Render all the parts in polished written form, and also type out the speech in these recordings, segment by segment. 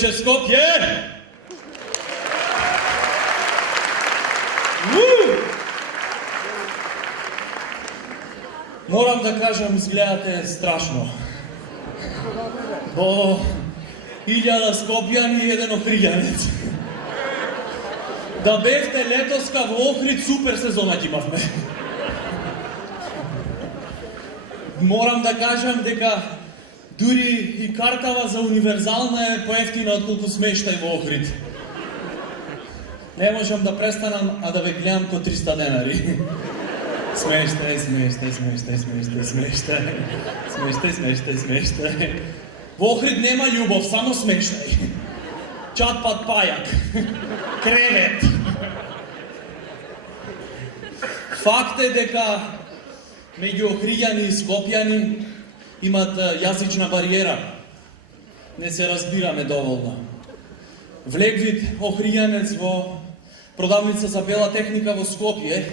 вечер, Скопје! Морам да кажам, изгледате страшно. Бо 1000 Скопјани и еден Охриѓанец. Да бевте летоска во Охрид, супер сезона ги имавме. Морам да кажам дека дури и картава за универзална е поевтина отколку смештај во Охрид. Не можам да престанам, а да ве гледам ко 300 денари. Смештај. Во Охрид нема љубов, само смештај. Чат пат пајак. Кревет. Факт е дека меѓу Охриѓани и Скопјани имат јазична бариера. Не се разбираме доволно. Влегвит Охриѓанец во продавница за бела техника во Скопје.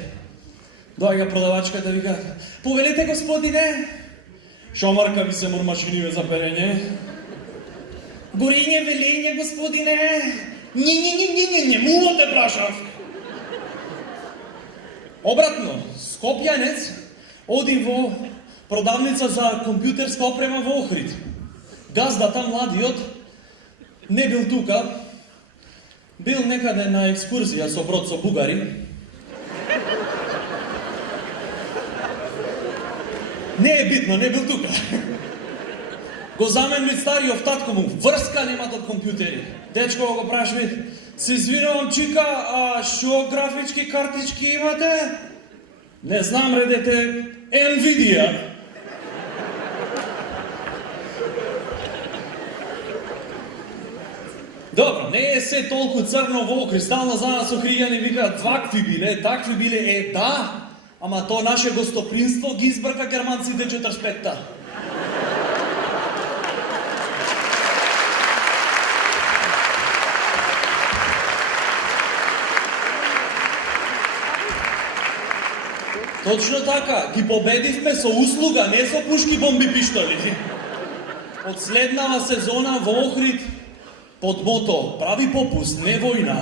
Доаѓа продавачката вика: "Повелете, господине." "Шомарка ви се мурмашиниве за перење." "Горење, велење, господине." Не, муло те прашав." Обратно, Скопјанец оди во продавница за компјутерска опрема во Охрид. Газдата, младиот, не бил тука. Бил некаде на екскурзија со брод со бугари. Не е битно, не бил тука. Го заменви стариот татко му, врска немат од компјутери. Дечко го прашви: "Се извинувам, чика, а што графички картички имате?" "Не знам, редете Nvidia." Добро, не е се толку црно во Охрид. Стално за нас Охриѓани викаат: "Вакви биле, такви биле." Да, ама то наше гостопринство ги избрка германците 45-та. Точно така, ги победивме со услуга, не со пушки, бомби, пиштоли. Од следнава сезона во Охрид под мото: "Прави попуст, не војна."